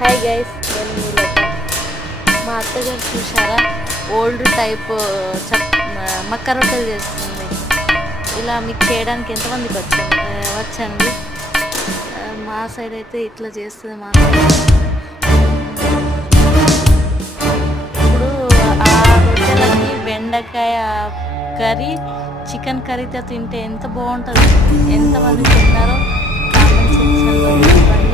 Hi guys, నేను మీ లత. మా అత్తగారు చూసారా, ఓల్డ్ టైప్ మక్క రొట్టెలు చేస్తుంది. ఇలా మీకు చేయడానికి ఎంతమందికి వచ్చండి? మా సైడ్ అయితే ఇట్లా చేస్తుంది. మా సైడ్ ఇప్పుడు ఆ రొట్టెలకి బెండకాయ కర్రీ, చికెన్ కర్రీతో తింటే ఎంత బాగుంటుంది. ఎంతమంది తిన్నారో కామెంట్ సెక్షన్లో చెప్పండి.